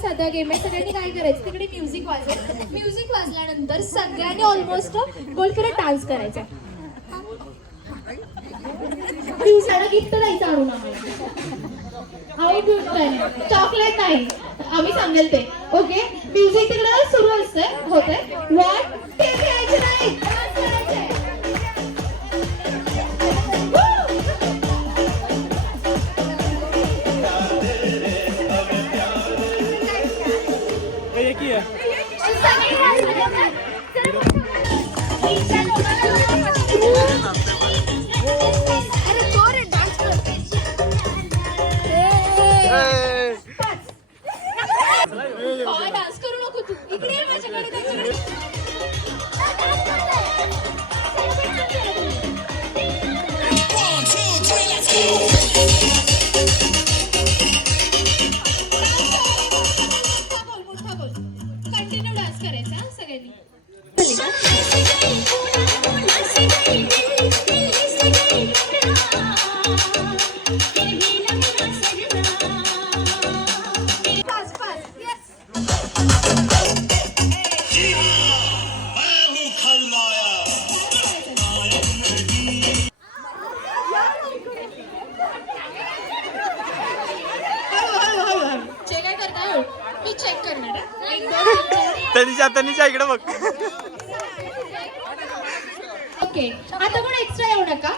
साधा गेम आहे. सगळ्यांनी काय करायचं, तिकडे म्युझिक वाजवायचं. म्युझिक वाजल्यानंतर सगळ्यांनी ऑलमोस्ट गोल करत डान्स करायचा. गिफ्ट द्यायचं आणून आम्हाला. चॉकलेट नाही, आम्ही सांगेल ते. ओके, म्युझिक तिकडे सुरू असते होते. वन ते खेळायचे नाही, डान्स करायचे. डान्स करू नको तू, इकडे ये माझ्याकडे. त्यांच्याकडे मोठा बोल, कंटिन्यू डान्स करायचा सगळ्यांनी. मी चेक करणार आहे. तनिषा इकडे बघ. ओके, आता कोण एक्स्ट्रा येऊ नका.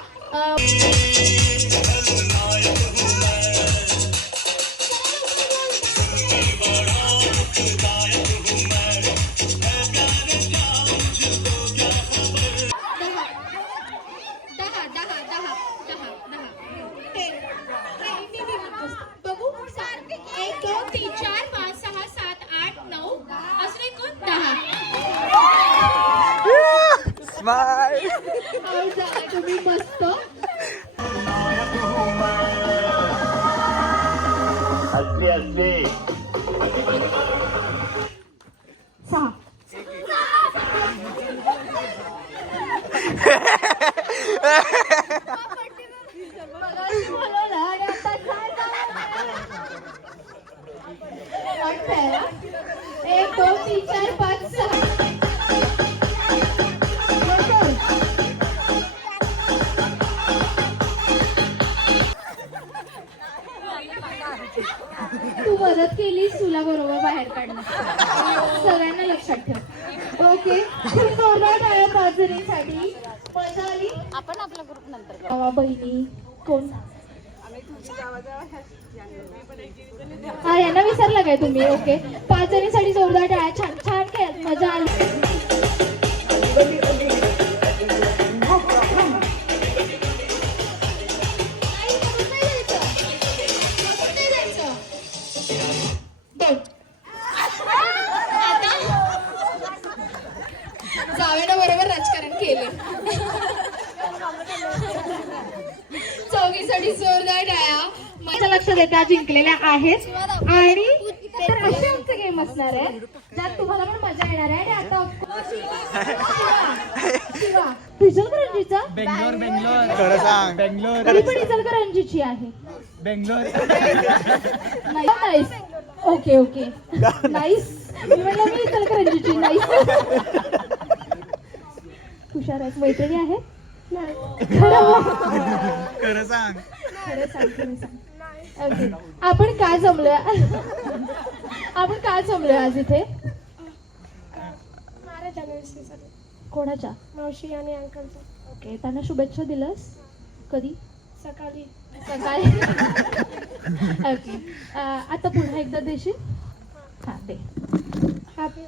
बघू, 1 2 3 4 5 6 7 8 9 असं एकूण 10. स्माइल. तुम्ही मस्त. असली 6. एक 2 3 4 5 6. तू मदत केलीस, तुला बरोबर बाहेर काढलं. सगळ्यांना लक्षात ठेव. ओके, खूप जोरदार टाळ्या 5 जणींसाठी. मजा आली. आपण आपला ग्रुप नंतर भावा बहिणी कोण? हा, यांना विसरला काय तुम्ही? ओके, 5 जणींसाठी जोरदार टाळ्या. छान छान खेळ, मजा आली. जावेनं बरोबर राजकारण केले. चौघीसाठी जोरदार टाळ्या. माझ्या लक्षात येते त्या जिंकलेल्या आहेत. आणि तर असे आमचे गेम असणार आहे ज्यात तुम्हाला पण मजा येणार आहे. आणि आता शिवा, इचलकरंजीचा खरं सांग. तरी पण इचलकरंजीची आहे. नाईस. Okay okay, nice. मी म्हणलं मी इचलकरंजीची. नाईस. हुशार आहेत. मैत्रिणी आहेत? खरं सांग. खरं सांग. ओके, आपण काय जमलोय आज इथे? कोणाच्या? मावशी आणि अंकलचा. ओके, त्यांना शुभेच्छा दिलास कधी? सकाळी. ओके, आता पुन्हा एकदा देशील? हा, दे. Happy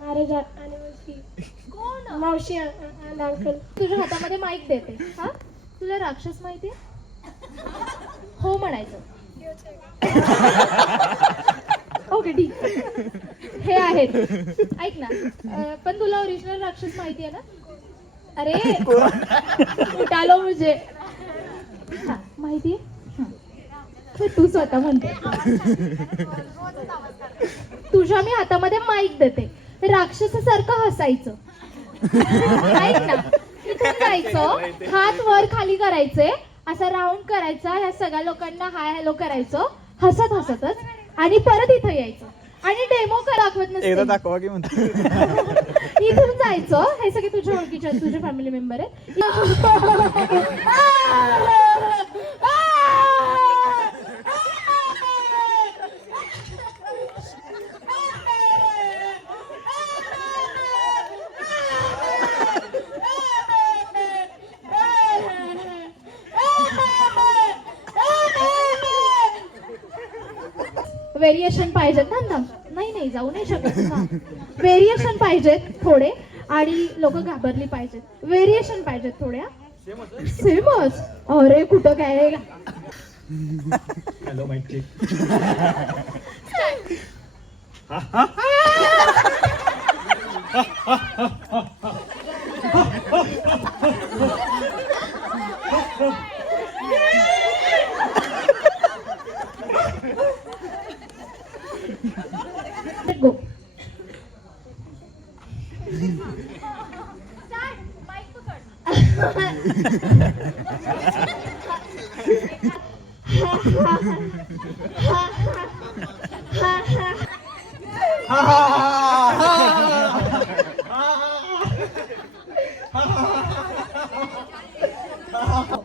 marriage anniversary. कोण? मावशी आणि अंकल. तुझ्या हातामध्ये माईक देते. हा, तुला राक्षस माहितीये? हो म्हणायचं. ओके, ठीक. हे आहेत, ऐक ना. पण तुला ओरिजिनल राक्षस माहिती आहे ना? अरे उठालो मुझे. हा, माहिती आहे? तू स्वतः म्हणते. तुझ्या मी हातामध्ये माईक देते. राक्षसासारखं हसायचं. ऐक ना, इथून जायचं, हात वर खाली करायचे असा राऊंड करायचा, ह्या सगळ्या लोकांना हाय हॅलो करायचं हसत हसतच, आणि परत इथं यायचं आणि डेमो दाखवत एकदा नसते. दाखवा की म्हणतो. इथून जायचं, हे सगळे तुझ्या ओळखीचे आहेत, तुझे फॅमिली मेंबर आहेत. व्हेरिएशन पाहिजेत ना? नाही नाही जाऊ नाही शकत ना. व्हेरिएशन पाहिजेत थोडे, आणि लोक घाबरली पाहिजेत. व्हेरिएशन पाहिजेत थोड्या. सेमच. अरे कुठं काय. Hello mic check. Go.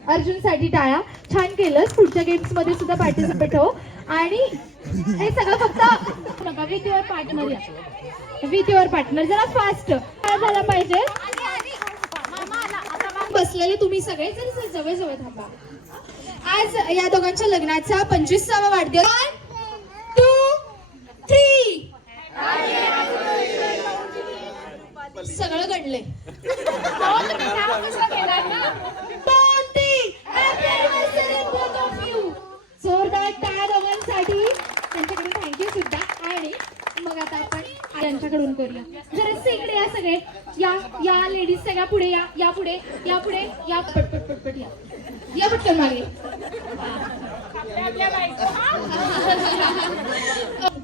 Arjun साठी टाळ्या. छान केलंस. पुढच्या गेम्स मध्ये सुद्धा पार्टिसिपेट हो. आणि हे सगळं फक्त नका. विथ युअर पार्टनर या. विथ युअर पार्टनर जरा फास्ट काय झाला पाहिजे. बसलेले तुम्ही सगळे जर जवळ जवळ थांबा. आज या दोघांच्या लग्नाचा 25वा वाढदिवस. 1 2 3 सगळं गणले. जोरदार टाळ्या दोघांसाठी. त्यांच्याकडून थँक्यू सुद्धा. आणि मग आता आपण यांच्याकडून करूया. जरा इकडे या सगळे. या या लेडीज सगळ्या पुढे या. या पुढे या पुढे या. पटपट पटपट या. या पटकन मागे.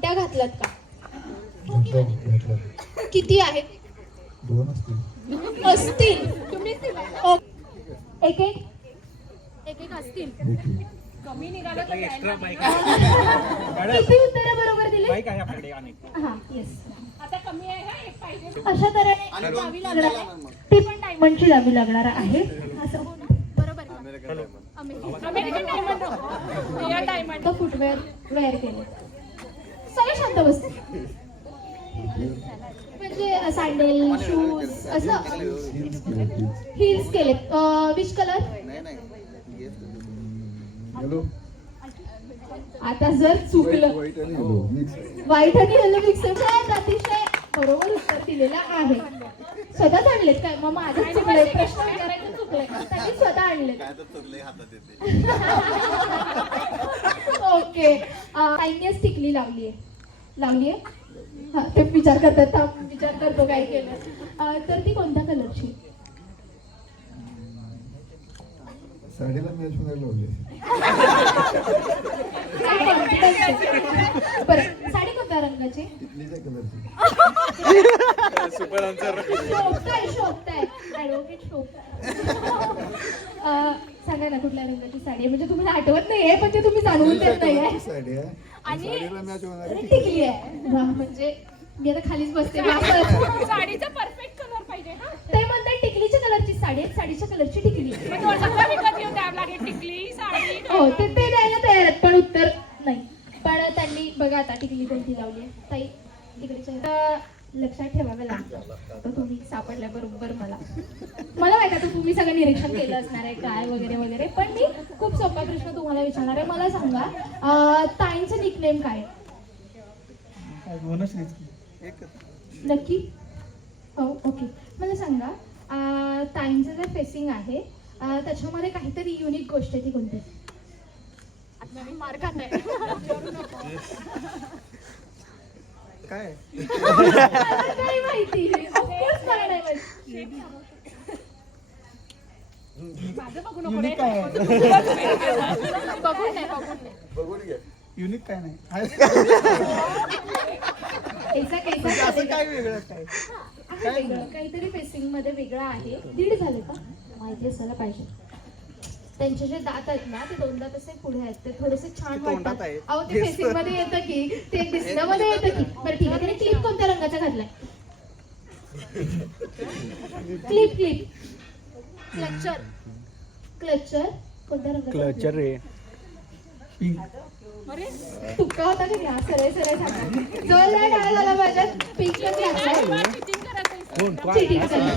त्या घातलात का? किती आहेत? 2 असतील. असतील. तुम्ही एक एक एक एक असतील. कमी निघालं तर किती उत्तर बरोबर दिले? हा येस. आता कमी आहे ना, एक पाहिजे. अशा तऱ्हेने लावी लागणार आहे. ती पण डायमंडची लावी लागणार आहे. असं हो ना? बरोबर आहे. अमेरिकन डायमंड फुटवेअर वेअर केले. सगळे शांत बसते. म्हणजे सँडल शूज असं हिल्स केले. Which colour? येलो. आता जर चुकलं. व्हाईट आणि येलो मिक्स आहे. व्हाईट आणि येलो मिक्स आहे. अतिशय बरोबर उत्तर दिलेलं आहे. स्वतःच आणलेत काय? मग माझं चुकलंय. प्रश्न विचारायचं चुकलंय. त्यांनी स्वतः आणलेत. ओके. ताईंनीच टिकली लावलीये. लावलीये. हा ते विचार करतात. विचार करतो काय केलं. तर ती कोणत्या कलरची? साडीला मॅच होणार लावली. बरं साडी कोणत्या रंगाची? टिकलीच्या कलरची. Super answer. शोभताय ऍडव्होकेट शोभताय. सांगा ना कुठल्या रंगाची साडी आहे? म्हणजे तुम्हाला आठवत नाहीये पण ते तुम्ही जाणवून देत नाहीये. साडी आहे आणि साडीला मॅच होणार टिकली आहे. वा, म्हणजे मी आता खालीच बसते. साडीचा परफेक्ट कलर पाहिजे हा. ते म्हणतात टिकलीच्या कलरची साडी आहे. साडीच्या कलरची टिकली. मग थोडंसं विकत घेऊन द्यावं लागेल. टिकली साडी. हो ते द्यायला तयार आहेत पण उत्तर नाही. पण त्यांनी बघा आता टिकली कोणती लावली आहे. ताई तिकडच्या लक्षात ठेवावं लागतं. तर तुम्ही सापडल्या बरोबर. मला माहिती आहे तुम्ही सगळं निरीक्षण केलं असणार आहे काय वगैरे वगैरे. पण मी खूप सोपा प्रश्न तुम्हाला विचारणार आहे. मला सांगा ताईंचं निकनेम काय? नक्की? हो ओके. मला सांगा ताईंचं जे फेसिंग आहे त्याच्यामध्ये काहीतरी युनिक गोष्ट आहे ती कोणती? मार्गात आहे. काय मला नाही माहिती. ऑफकोर्स मला नाही माहिती. माझं बघू नको रे. बघून नाही. बघून घ्या. युनिक काय नाही. असं काय वेगळं काय? वेगळं काहीतरी फेसिंग मध्ये वेगळं आहे. दीड झाले का? माहिती असायला पाहिजे. त्यांचे जे दात आहेत ना ते 2 दात असे पुढे आहेत ते थोडेसे छान ते तोंडात वाटतात. आहेत. अहो ते फेसिंग मध्ये येतं की ते दिसण्यामध्ये येतं की. बरं ठीक आहे, त्याने क्लिप कोणत्या रंगाचा घातलाय? क्लिप क्लिप क्लचर क्लचर कोणत्या रंगाचा? क्लचर रे. तुका होता की नाही? सरळ सरळ सांगा. जोरदार टाळ्या झाला पाहिजे. पिंकच घातलाय. चिटिंग करत आहेस. चिटिंग करणार.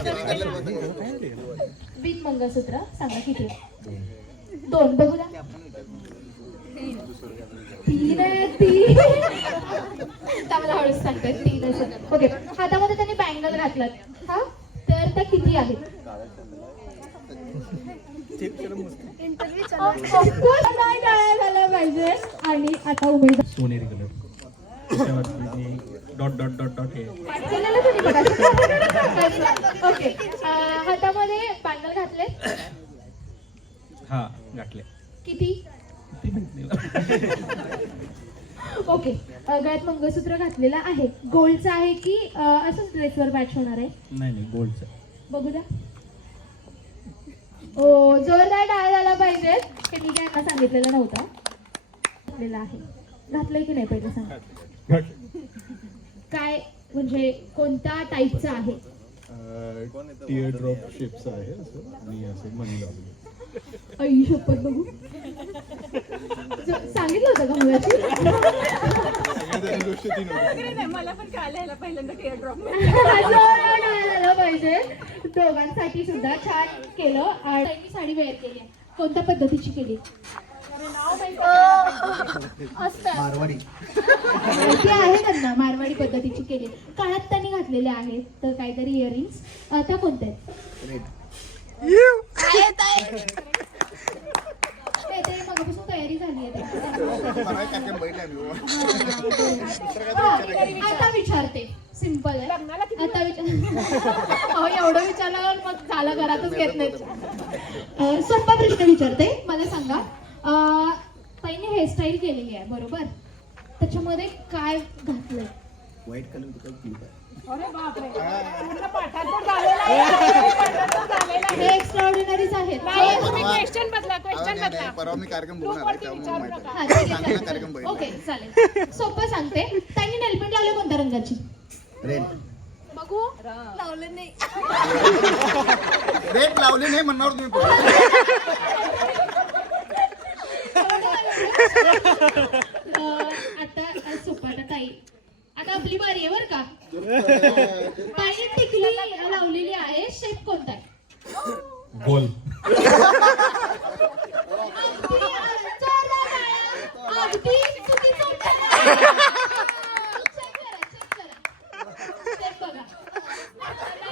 बिन मंगळसूत्र सांगा किती? 2 बघू द्या. 3 आहे 3. त्याला हळूच सांगते 3 असं. ओके, हातामध्ये त्यांनी बँगल घातलात हा, तर त्या किती आहेत? ऑफकोर्स नाही टाळ्या झाल्या पाहिजे. आणि आता उमेदवार सोनेरी colour. Dot dot dot dot हे. केलेलं तुम्ही बघा. ओके, हातामध्ये बँगल घातले हा घातले. किती? ओके, गळ्यात मंगळसूत्र घातलेलं आहे. गोल्डचं आहे की असंच ड्रेसवर मॅच होणार आहे? नाही गोल्डचं. बघू द्या. ओ जोरदार टाळ्या झाला पाहिजे. हे मी काय यांना सांगितलेलं नव्हतं. घातलेलं आहे. घातलंय की नाही पहिलं सांगा. काय म्हणजे कोणत्या टाईपचं आहे? टिअर ड्रॉप शेपचं आहे असं आणि असं मनी लावलं. आई शपथ बघू. सांगितलं होतं का मुलाची? नाही, मला पण कळायला पहिल्यांदा टिअर ड्रॉप. झालं पाहिजे. दोघांसाठी सुद्धा छान केलं. आणि त्यांनी साडी वेअर केली आहे. कोणत्या पद्धतीची केली? मारवाडी. माहिती आहे त्यांना मारवाडी पद्धतीची केली. काळात त्यांनी घातलेले आहेत तर काहीतरी इयरिंग्स. त्या कोणत्या आहेत? ते मगापासून तयारी झाली आहे. आता विचारते. सिंपल आहे. आता अहो एवढं विचारल्यावर मग झालं, घरातच घेत नाही. सोपा प्रश्न विचारते. मला सांगा, ताईने हेअरस्टाईल केलेली आहे बरोबर, त्याच्यामध्ये काय घातलंय? व्हाईट कलरचं काही क्लिप आहे. अरे बापरे, पूर्ण पाठांतर झालेला आहे. पाठांतर झालेला आहे. हे एक्स्ट्राऑर्डिनरीज आहेत. नाही, तुम्ही क्वेश्चन बदला, क्वेश्चन बदला. परवा मी कार्यक्रम बघून आलो ग्रुपवरती त्यामुळे विचारू माहिती नका. हा, ठीक आहे, चांगला चालेल. कार्यक्रम बघितला. ओके चालेल. सोपं सांगते. त्यांनी नेलपेंट लावले कोणत्या रंगाची? रेड. बघू. लावले नाही. रेड लावली नाही म्हणणार तुम्ही. आता सोपं. आता ताई, आता आपली बारी आहे बरं का. ताईने टिकली लावलेली आहे. शेप कोणता आहे? गोल. अगदी चुकीचं उत्तर. Check करा. Check बघा.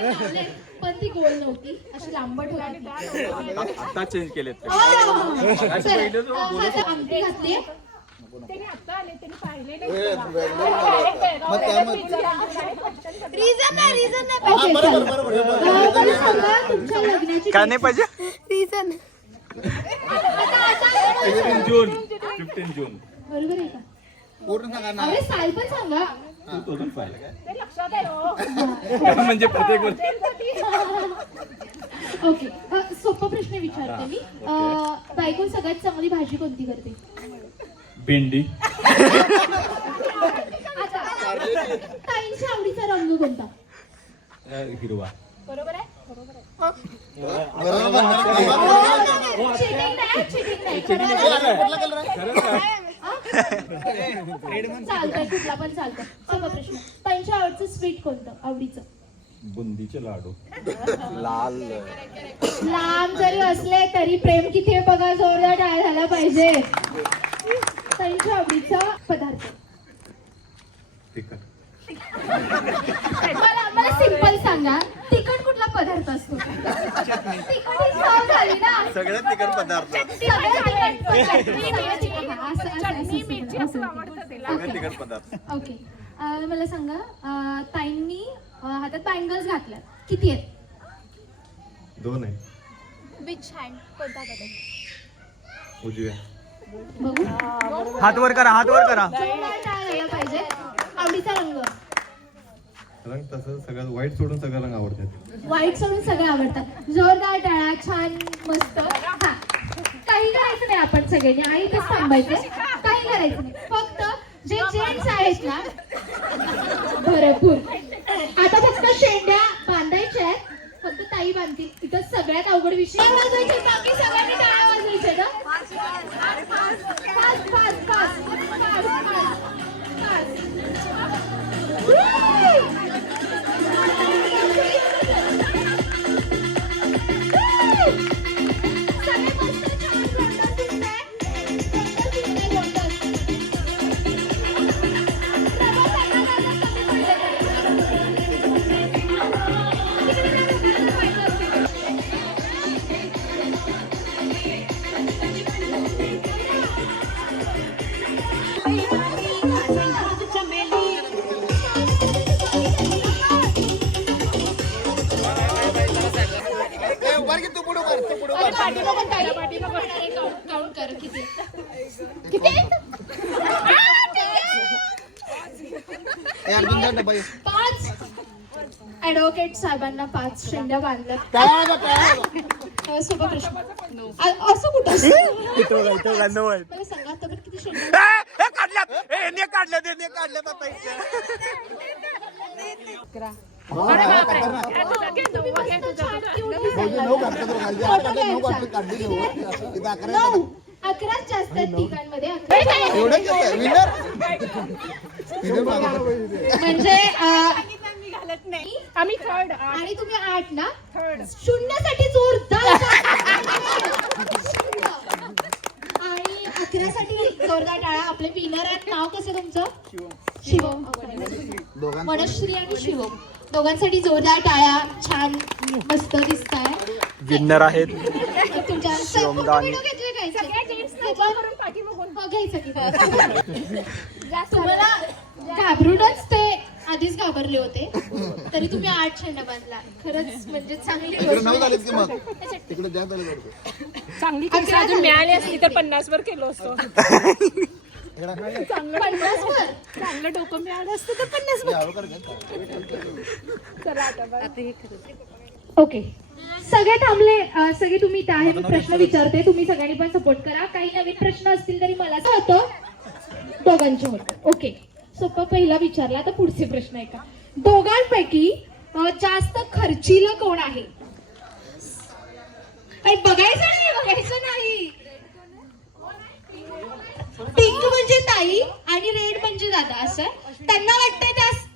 लावले, पण ती गोल नव्हती, अशी लांबट होती. आता चेंज केलेत. आता अंगठी घातली. त्यांनी आता आले, त्यांनी पाहिले नाही. मला सांगा, तुमच्या लग्नाची काय नाही पाहिजे? जून 15 जून. बरोबर आहे का? पूर्ण सांगा ना. अरे साल पण सांगा. 2005. ते लक्षात आहे हो. म्हणजे प्रत्येक वर्षी. ओके, सोपा प्रश्न विचारते मी. बायको सगळ्यात चांगली भाजी कोणती करते? भेंडी. आता ताईंच्या आवडीचा रंग कोणता? हिरवा. बरोबर आहे. चिटिंग नाही, चिटिंग नाही. चालतंय, कुठला पण चालतंय. सोपा प्रश्न. ताईंच्या आवडचं स्वीट कोणतं? आवडीचं बुंदीचे लाडू. लांब जरी असले तरी प्रेम किती आहे बघा. जोरदार टाळ्या झाला पाहिजे. ताईंच्या आवडीचा पदार्थ. मला सिंपल सांगा, तिखट कुठला पदार्थ असतो? तिखट ही चव झाली ना. सगळ्यात तिखट पदार्थ. चटणी मिरची असं आवडतं तिला. तिखट पदार्थ. ओके, मला सांगा, ताईंनी हातात बँगल्स घातल्या किती आहेत? 2 आहे. Which hand? कोणता बदल? उजव्या. बघू. हात वर करा, हात वर करा. जोरदार टाळ्या झाल्या पाहिजे. आवडीचा रंग? रंग तसं सगळ्यात व्हाईट सोडून सगळं रंग आवडतात. व्हाईट सोडून सगळे आवडतात. जोरदार टाळ्या. छान, मस्त. हा, आपण सगळ्यांनी आणि इथेच थांबायचं, काही करायचं नाही. फक्त जे जेंट्स आहेत ना भरपूर, आता फक्त शेंड्या बांधायच्या आहेत, फक्त ताई बांधतील. इथं सगळ्यात अवघड विषय वाजवायचे, बाकी सगळ्यांनी टाळ्या वाजवायच्या ना. फास्ट फास्ट फास्ट काउंट कर किती किती 5. ऍडव्होकेट साहेबांना 5 शेंड्या बांधल्या. सोपा प्रश्न. असं कुठं असतं? मला सांगा आता किती शेंड्या9. 11 जास्त आहेत तिघांमध्ये. म्हणजे आम्ही थर्ड आणि तुम्ही 8 ना. 0 साठी जोरदार आणि 11 साठी जोरदार टाळा. आपले विनर आहेत. नाव कसं तुमचं? शिवम. मनश्री आणि शिवम दोघांसाठी जोरदार टाळ्या. छान मस्त दिसताय. विनर आहेत तुमच्या शिवमदानी. घेतले काय सगळ्या जेंट्स त्याच्यावरून पाठीमागून घ्यायचं की तुम्हाला घाबरूनच ते आधीच घाबरले होते, तरी तुम्ही 8 शेंडा बांधला. खरंच म्हणजे चांगली गोष्ट. चांगली पैसे अजून मिळाली असली तर 50 वर केलो असतो. 50 वर चांगलं डोकं मिळालं असतं तर 50 वर. चला आता ओके, सगळे थांबले. सगळे तुम्ही इथे आहे. मी प्रश्न विचारते, तुम्ही सगळ्यांनी पण सपोर्ट करा. काही नवीन प्रश्न असतील तरी मला होतं दोघांचे होतं. ओके, सोपा पहिला विचारला. आता पुढचे प्रश्न आहे का. दोघांपैकी जास्त खर्चीला कोण आहे? बघायचं नाही. पिंक म्हणजे ताई आणि रेड म्हणजे दादा. असं त्यांना वाटतंय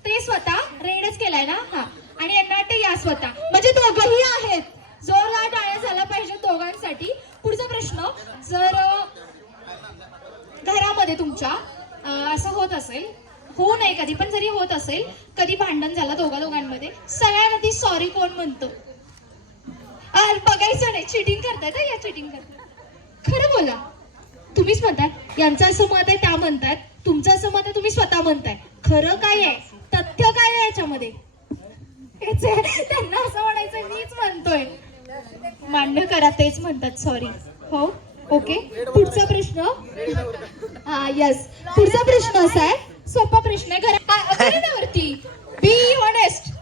ते स्वतः रेडच केलाय ना. हा, आणि यांना वाटतं या स्वतः, म्हणजे दोघंही आहेत. जोरदार टाळ्या झाला पाहिजे दोघांसाठी. पुढचा प्रश्न, जर घरामध्ये तुमच्या असं होत असेल, हो नाही कधी पण जरी होत असेल, कधी भांडण झालं दोघांमध्ये, सगळ्यात आधी सॉरी कोण म्हणतो? बघायचं नाही. चिटिंग करताय का? या चिटिंग करताय? खरं बोला. तुम्हीच म्हणताय. यांचं असं मत आहे, त्या म्हणतात. तुमचं असं मत आहे, तुम्ही स्वतः म्हणताय. खरं काय आहे? तथ्य काय आहे याच्यामध्ये? त्यांना असं म्हणायचं मीच म्हणतोय. मान्य करा, तेच म्हणतात सॉरी. हो, ओके. पुढचा प्रश्न. हा, यस. पुढचा प्रश्न असा आहे, सोपा प्रश्न आहे. घरावरती बी ऑनेस्ट.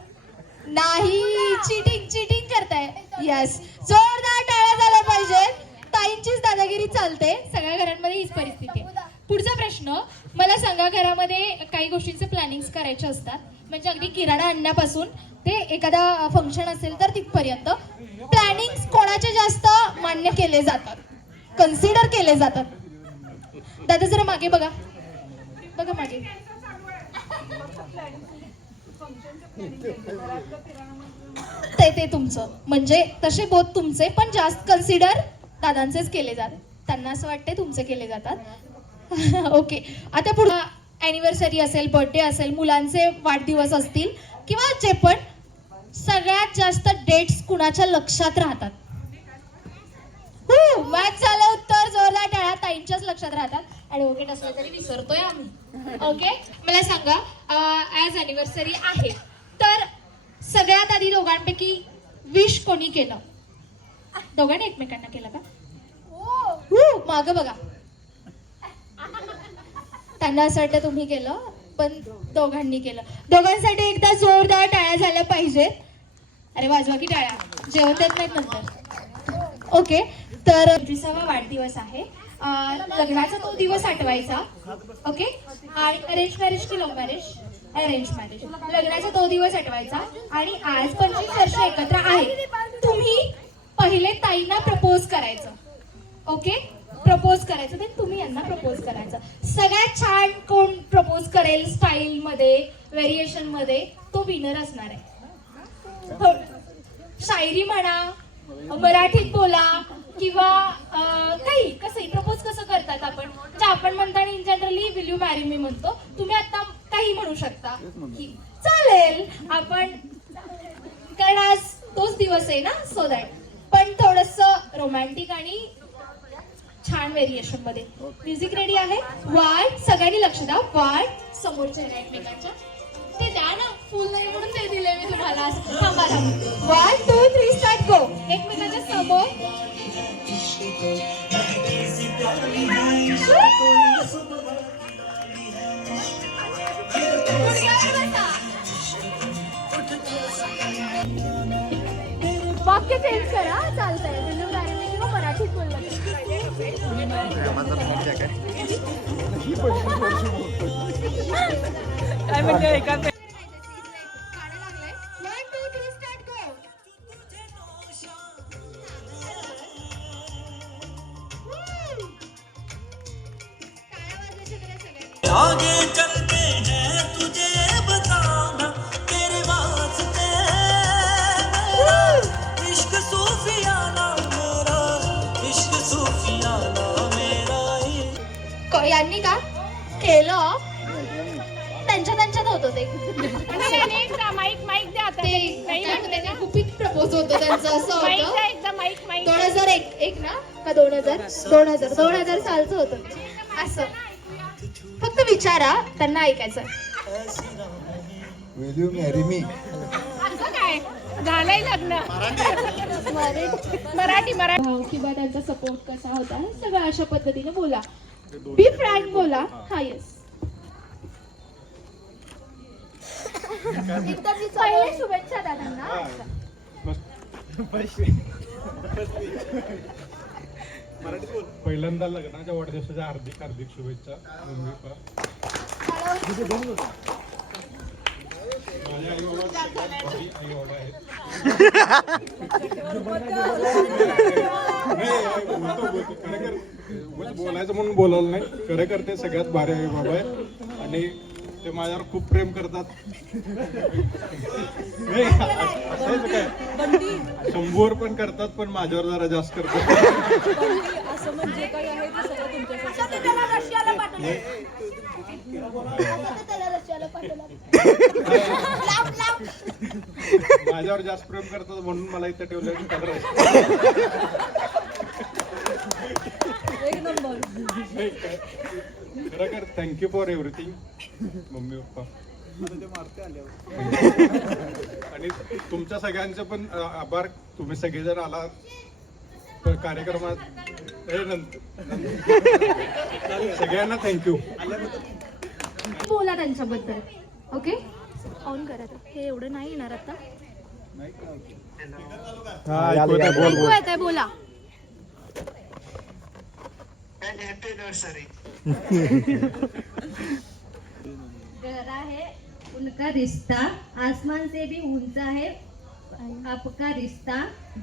नाही, चिटिंग करताय. यस, जोरदार टाळ्या झाला पाहिजे. ताईंचीच दादागिरी चालते. सगळ्या घरांमध्ये हीच परिस्थिती आहे. पुढचा प्रश्न, मला सांगा, घरामध्ये काही गोष्टींचे प्लॅनिंग करायचे असतात, म्हणजे अगदी किराणा आणण्यापासून ते एखादा फंक्शन असेल तर तिथपर्यंत प्लॅनिंग कोणाचे जास्त मान्य केले जातात, कन्सिडर केले जातात? दादा जरा मागे बघा मागे. ते तुमचं म्हणजे तसे बोध तुमचे, पण जास्त कन्सिडर दादांचेच केले जातात. त्यांना असं वाटतंय तुमचे केले जातात. ओके, आता पुढे अॅनिव्हर्सरी असेल, बर्थडे असेल, मुलांचे वाढदिवस असतील किंवा जे पण, सगळ्यात जास्त डेट्स कुणाच्या लक्षात राहतात? मॅच झालं उत्तर. जोरदार टाळ्या. ताईंच्याच लक्षात राहतात. ऍडव्होकेट असलं तरी विसरतोय आम्ही. ओके, मला सांगा, ऍज अॅनिव्हर्सरी आहे तर सगळ्यात आधी दोघांपैकी विश कोणी केलं? दोघांनी एकमेकांना केलं का? माग बघा. त्यांना असं वाटतं तुम्ही केलं, पण दोघांनी केलं. दोघांसाठी एकदा जोरदार टाळ्या झाल्या पाहिजेत. अरे वाजवा की टाळ्या. जेवण देत नाहीत नंतर. ओके, तर 25वा वाढदिवस आहे. लग्नाचा तो दिवस आठवायचा. ओके. आणि अरेंज मॅरेज की लव्ह मॅरेज? Arrange marriage. लग्नाचा तो दिवस आठवायचा आणि आज 25 वर्ष एकत्र आहे. तुम्ही पहिले ताईंना प्रपोज करायचं. ओके. प्रपोज करायचं ते तुम्ही यांना प्रपोज करायचं. सगळ्यात छान कोण प्रपोज करेल स्टाईल मध्ये, व्हेरिएशन मध्ये, तो विनर असणार आहे. शायरी म्हणा, मराठीत बोला किंवा काही कसंही प्रपोज कसं करतात आपण, म्हणजे आपण म्हणताना in generally will you marry me म्हणतो. तुम्ही आता काही म्हणू शकता की चालेल आपण, कारण आज तोच दिवस आहे ना, सो दॅट. पण थोडस रोमॅन्टिक आणि छान व्हेरिएशन मध्ये. म्युझिक रेडी आहे. वाट सगळ्यांनी लक्ष द्या. वाट समोरच्या एकमेकांच्या ते द्या ना, फुल नाही म्हणून ते दिले मी तुम्हाला. थांबा थांबा. 1 2 3 स्टार्ट गो. एकमेकांच्या समोर. वाक्य चेंज करा, चालतंय. विल्यू मॅरी मी किंवा मराठीत बोललं काय म्हणजे एका आगे चलते हैं तुझे बताना तेरे वास्ते इश्क सूफियाना मेरा, इश्क सूफियाना मेरा. यांनी का केलं त्यांच्यात होतं ते. माईक द्या आता. ते गुपित प्रपोज होतं त्यांचं, असं होतं. एकदम माईक 2001 ना का 2000 सालचं होतं असं. फक्त विचारा, त्यांना ऐकायचं. Will you marry me? असं काय झालंय लग्न. मराठी भाव किंवा त्यांचा सपोर्ट कसा होता हे सगळं अशा पद्धतीने बोला. बी फ्रँक बोला. हा येस. पहिले शुभेच्छा दादांना. पहिल्यांदा लग्नाच्या वाढदिवसाच्या हार्दिक हार्दिक शुभेच्छा. मम्मी पप्पा, माझे आई बाबा आहेत. बोलतो खरेखर बोलायचं म्हणून बोलायला नाही, खरेखर ते सगळ्यात भारी आई बाबा आहेत आणि ते माझ्यावर खूप प्रेम करतात. नाही असायचं काय, शंभूवर पण करतात पण माझ्यावर जरा जास्त करतात. माझ्यावर जास्त प्रेम करतात म्हणून मला इथं ठेवलं. खरं thank you for everything mummy papa. आणि तुमच्या सगळ्यांचे पण आभार. तुम्ही सगळेजण आला कार्यक्रमात. सगळ्यांना थँक्यू. बोला त्यांच्याबद्दल. ओके. ऑन करा. हे एवढं नाही येणार आता. ऐकू येतंय, बोला. गहरा है उनका रिश्ता, आसमान से भी ऊंचा है आपका रिश्ता.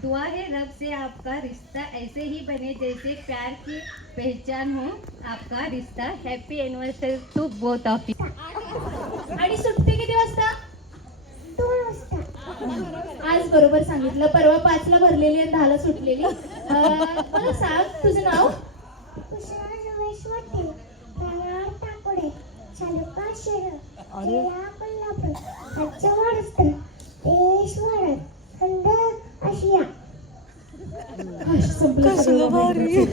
दुआ है रब से आपका रिश्ता ऐसे ही बने जैसे प्यार की पहचान हो आपका रिश्ता. Happy anniversary to both of you. आणि सुट्टी किती वाजता? 2 वाजता. आज बरोबर सांगितलं. परवा 5ला भरलेली आणि 10ला सुटलेली. मला सांग तुझं नाव? कुशल रमेश वाटेल, रांगणार टाकोडे, चालुका शेर, जिल्हा कोल्हापूर, राज्य महाराष्ट्र, देश भारत, खंड आशिया. कसलं भारी.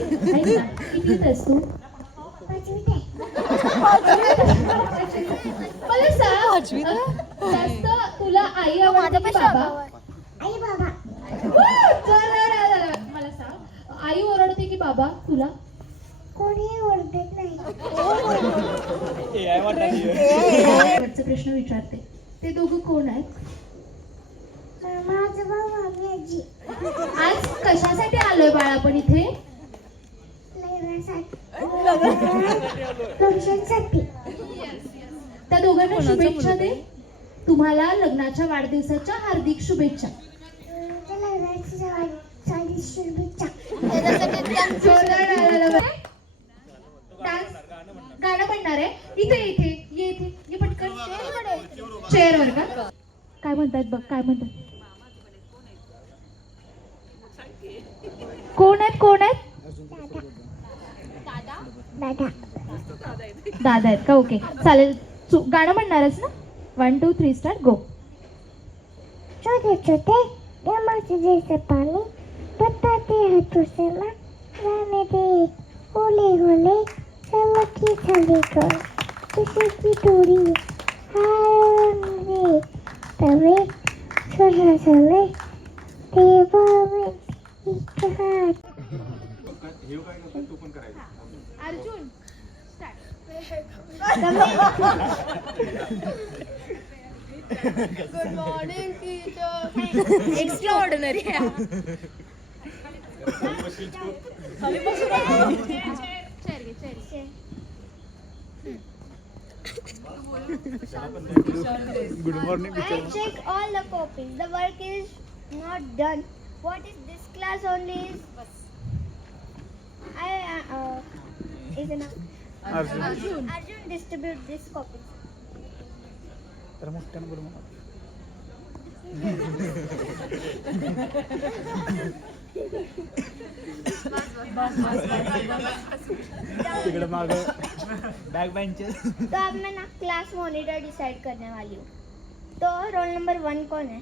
किती आहेस तू? 5वीत आहे. मला सांग, जास्त तुला आई आवडते की बाबा? आई बाबा. मला सांग, आई ओरडते की बाबा तुला? कोणी ओरडत नाही. प्रश्न विचारते. ते दोघं कोण आहेत? माझं भाऊ आम्ही आजी आज कशासाठी आलोय बाळा आपण इथे? लग्नासाठी फंक्शनसाठी त्या दोघांना शुभेच्छा दे. तुम्हाला लग्नाच्या वाढदिवसाच्या हार्दिक शुभेच्छा. त्या लग्नाची साडी शुभेच्छा डान्स गाणं म्हणणार आहे. इथे इथे ये इथे ये पटकन चेअरवर का? काय म्हणतात बघ, काय म्हणतात? कोण आहेत, कोण आहेत? दादा दादा आहेत का? ओके चालेल. गाणं म्हणणारच ना? 1 2 3 स्टार्ट गो. छोटे छोटे नमाज जैसे पानी बताते हाथों से ना जाने दे होले होले चमकी छले कर खुशी की डोरी हारे तवे सुना चले देवा में एक हाथ Arjun good morning teacher. Extra ordinary good morning I checked all the copies. The work is not done. What is this class only is? Is enough. Arjun distribute this copy. तर मोठ्यानं बोल मला. तिकडे माग बॅक बेंचेस. तो अब मैं ना क्लास मॉनिटर डिसाइड करने वाली हूँ. तो रोल नंबर 1 कौन है?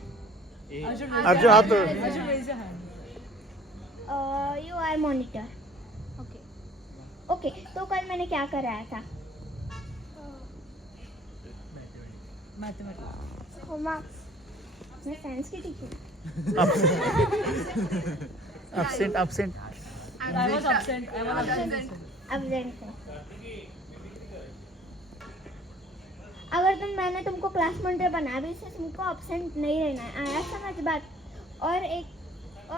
अर्जुन हाथ. You are monitor. Okay. Okay. तो कल मैंने क्या कराया था? मैं साइंस की टीचर. Absent. एब्सेंट है. अगर मैंने तुमको क्लास मॉनिटर बनाया भी इससे तुमको एब्सेंट नहीं रहना है. आया समझ बात? और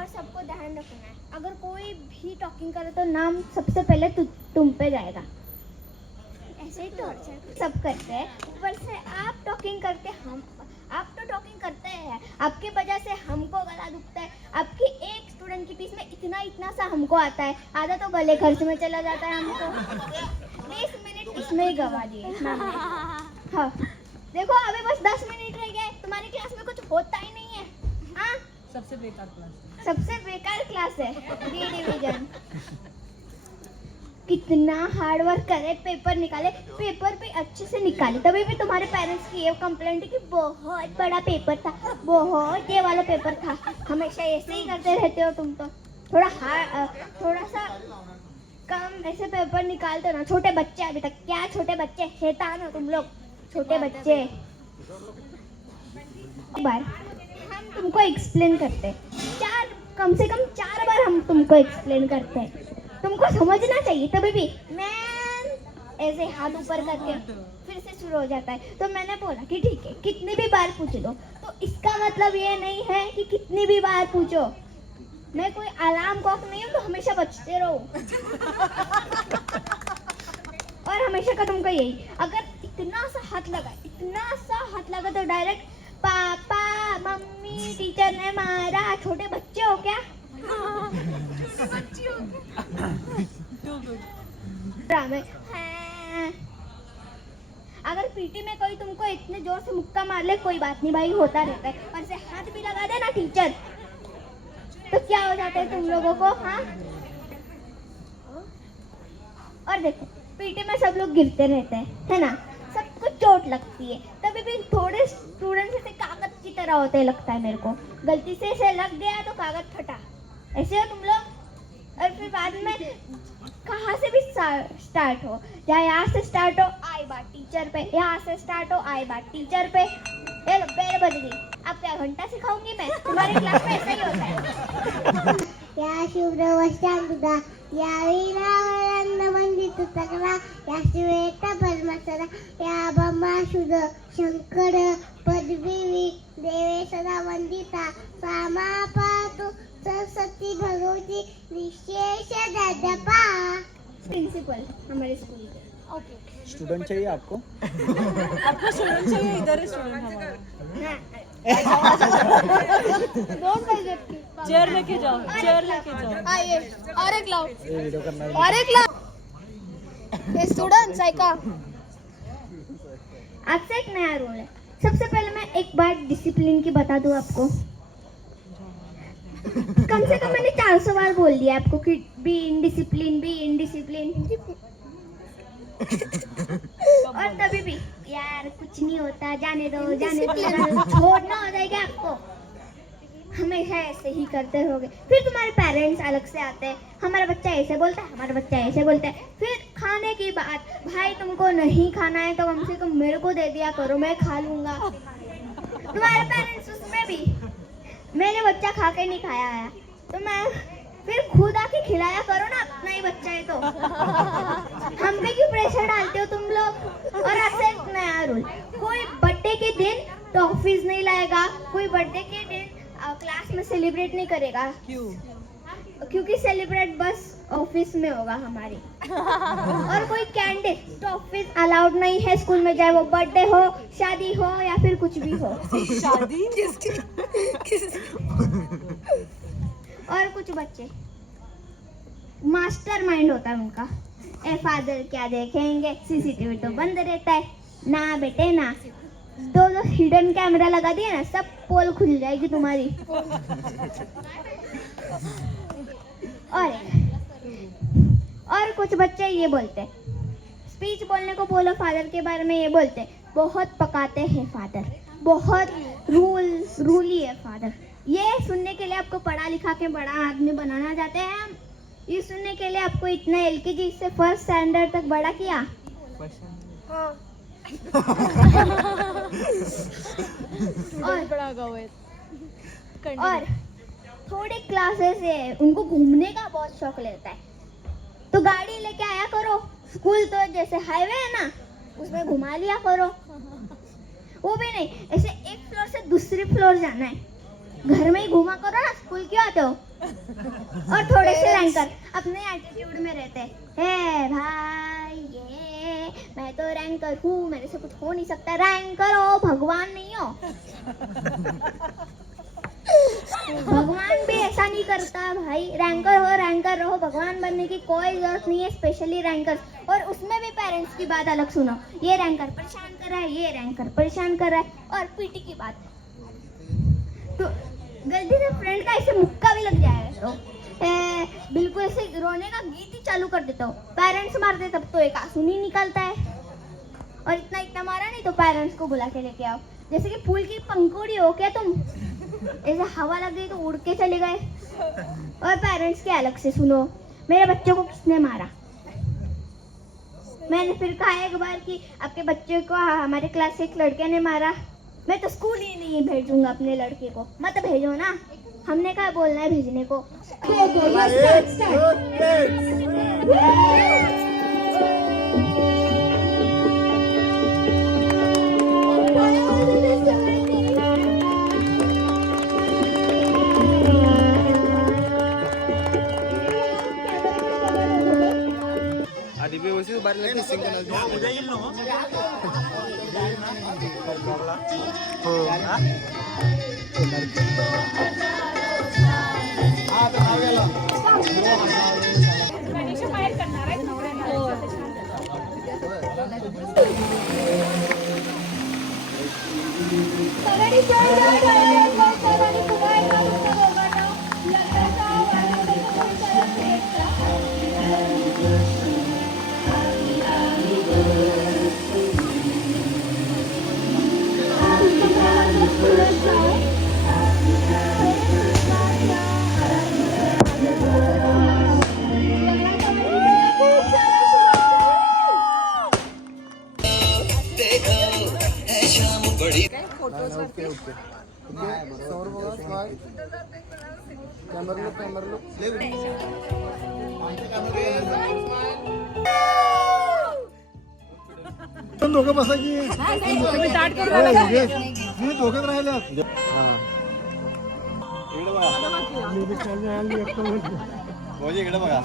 सबको ध्यान रखना है. अगर कोई भी टॉकिंग करे तो नाम सबसे पहले तुम पे जाएगा. ऐसे ही टॉर्चर सब करते हैं. ऊपर से आप टॉकिंग करते हैं. आपकी वजह से हमको गला दुखता है. आपकी एक स्टूडेंट की फीस में इतना सा हमको आता है. आधा तो गले खर्च में चला जाता है हमको. 20 मिनट इसमें ही गवा दिए. हाँ देखो अभी बस 10 मिनट रह गए. तुम्हारी क्लास में कुछ होता ही नहीं है. हाँ सबसे बेकार क्लास है बी डिवीजन. कितना हार्ड वर्क करे, पेपर निकाले, पेपर भी अच्छे से निकाले. तभी भी तुम्हारे पेरेंट्स की ये कंप्लेंट है कि बहुत बड़ा पेपर था, बहुत ये वाला पेपर था. हमेशा ऐसे ही करते रहते हो तुम. तो थोड़ा सा कम ऐसे पेपर निकालते हो ना. छोटे बच्चे अभी तक क्या, छोटे बच्चे शैतान हो तुम लोग. छोटे बच्चे बार हम तुमको एक्सप्लेन करते हैं. कम से कम 4 बार हम तुमको एक्सप्लेन करते हैं. तुमको समझना चाहिए. तभी भी मैं ऐसे हाथ ऊपर करके फिर से शुरू हो जाता है. तो मैंने बोला कि ठीक है कितनी भी बार पूछ लो. तो इसका मतलब ये नहीं है कि कितनी भी बार पूछो. मैं कोई अलार्म क्लॉक नहीं हूँ तो हमेशा बचते रहो. और हमेशा का तुमको यही, अगर इतना सा हाथ लगा तो डायरेक्ट पापा मम्मी टीचर ने मारा. छोटे बच्चे हो क्या? ड्रामे. अगर पीटी में कोई तुमको इतने जोर से मुक्का मार ले कोई बात नहीं भाई, होता रहता है. पर से हाथ भी लगा दे ना टीचर तो क्या हो जाता है तुम लोगों को. हाँ और देखो पीटी में सब लोग गिरते रहते हैं है ना. सबको चोट लगती है. तभी भी थोड़े स्टूडेंट्स ऐसे कागज की तरह होते लगता है मेरे को. गलती से ऐसे लग गया तो कागज फटा. ऐसे हो तुम लोग. और फिर बाद में कहाँ से भी स्टार्ट हो, या यहाँ से स्टार्ट हो आई बात टीचर पे, यहाँ से स्टार्ट हो आई बात टीचर पे. बेल बज गई. अब क्या घंटा सिखाऊंगी मैं? तुम्हारी क्लास में ऐसा ही होता है. या शुभ्र वस्त्रांतुदा या वीरावरंद वंदित तक्रा या श्वेता पद्मासरा या ब्रह्माशुद शंकर पद्मिनी देवे सदा वंदिता सामा पातु सरस्वती भगवती विशेष ददपा। प्रिंसिपल हमारे स्कूल के। ओके स्टूडेंट चाहिए आपको? आपको स्टूडेंट चाहिए, इधर है स्टूडेंट हमारा। चेयर लेके जाओ, चेयर लेके जाओ। आइए और एक लाओ, ये वीडियो करना है। और एक लाओ। ये स्टूडेंट्स है का? आज से एक नया रूल है। सबसे पहले मैं एक बात डिसिप्लिन की बता दूं आपको। कम से कम मैंने 400 बार बोल दिया आपको कि बी इनडिसिप्लिन, बी इनडिसिप्लिन। और तभी भी यार कुछ नहीं होता, जाने दो जाने दो, छोड़ना हो जाएगा आपको। हमेशा ऐसे ही करते रहोगे, फिर तुम्हारे पेरेंट्स अलग से आते हैं, हमारा बच्चा ऐसे बोलता है, हमारा बच्चा ऐसे बोलता है। फिर खाने की बात, भाई तुमको नहीं खाना है तो कम से कम मेरे को दे दिया करो, मैं खा लूंगा। तुम्हारे पेरेंट्स उसमें भी, मैंने बच्चा खा के नहीं खाया है तो मैं फिर खुद आके खिलाया करो ना, अपना ही बच्चा है तो। हम पे क्यों प्रेशर डालते हो तुम लोग? और ऐसे एक नया रूल, कोई बर्थडे के दिन टॉफीज नहीं लाएगा, कोई बर्थडे के दिन क्लास में सेलिब्रेट नहीं करेगा। क्यों? क्योंकि सेलिब्रेट बस ऑफिस में होगा हमारी। और कोई कैंडी टॉफीज अलाउड नहीं है स्कूल में, चाहे वो बर्थडे हो, शादी हो या फिर कुछ भी हो। शादी? और कुछ बच्चे मास्टर माइंड होता है उनका, ए फादर क्या देखेंगे, सीसीटीवी तो बंद रहता है ना बेटे ना। दो हिडन कैमरा लगा दिया ना, सब पोल खुल जाएगी तुम्हारी। और कुछ बच्चे ये बोलते, स्पीच बोलने को बोलो फादर के बारे में, ये बोलते बहुत पकाते हैं फादर, बहुत रूली है फादर। ये सुनने के लिए आपको पढ़ा लिखा के बड़ा आदमी बनाना चाहते हैं हम? ये सुनने के लिए आपको इतना LKG से फर्स्ट स्टैंडर्ड तक बड़ा किया? हाँ। और थोड़े क्लासेस है उनको घूमने का बहुत शौक लेता है, तो गाड़ी लेके आया करो। स्कूल तो जैसे हाईवे है ना, उसमें घुमा लिया करो। वो भी नहीं, ऐसे एक फ्लोर से दूसरी फ्लोर जाना है, घर में ही घुमा करो ना, स्कूल क्यों आते हो? और थोड़े से रैंकर अपने एटीट्यूड में रहते हैं, हे भाई ये मैं तो रैंकर हूँ, मेरे से कुछ हो नहीं सकता। रैंकर हो, भगवान नहीं हो। भगवान भी ऐसा नहीं करता भाई। रैंकर हो, रैंकर रहो, भगवान बनने की कोई जरूरत नहीं है, स्पेशली रैंकर। और उसमें भी पेरेंट्स की बात अलग सुनो, ये रैंकर परेशान कर रहा है, ये रैंकर परेशान कर रहा है। और पीटी की बात, तो गलती से फ्रेंड का ऐसे मुक्का भी लग जाएगा तो बिल्कुल ऐसे रोने का गीत ही चालू कर देता हो, पेरेंट्स मारते तब तो एक आंसू नहीं निकलता है। और इतना इतना मारा नहीं तो पेरेंट्स को बुला के लेके आओ, जैसे कि फूल की पंखुड़ी हो क्या तुम, ऐसे हवा लग गई तो उड़ के चले गए। और पेरेंट्स के अलग से सुनो, मेरे बच्चों को किसने मारा? मैंने फिर कहा एक बार कि आपके बच्चे को हमारे क्लास के एक लड़के ने मारा, मैं तो स्कूल ही नहीं भेजूंगा अपने लड़के को। मत भेजो ना, हमने कहा बोलना है भेजने को। आधी व्यवस्थित बारी लागली सिंगल उद्या येईल ना कॅमेरा आपण दोघं बसा की तुम्ही ताट करून आला का? मी दोघंच राहिल्यात इकडे बघा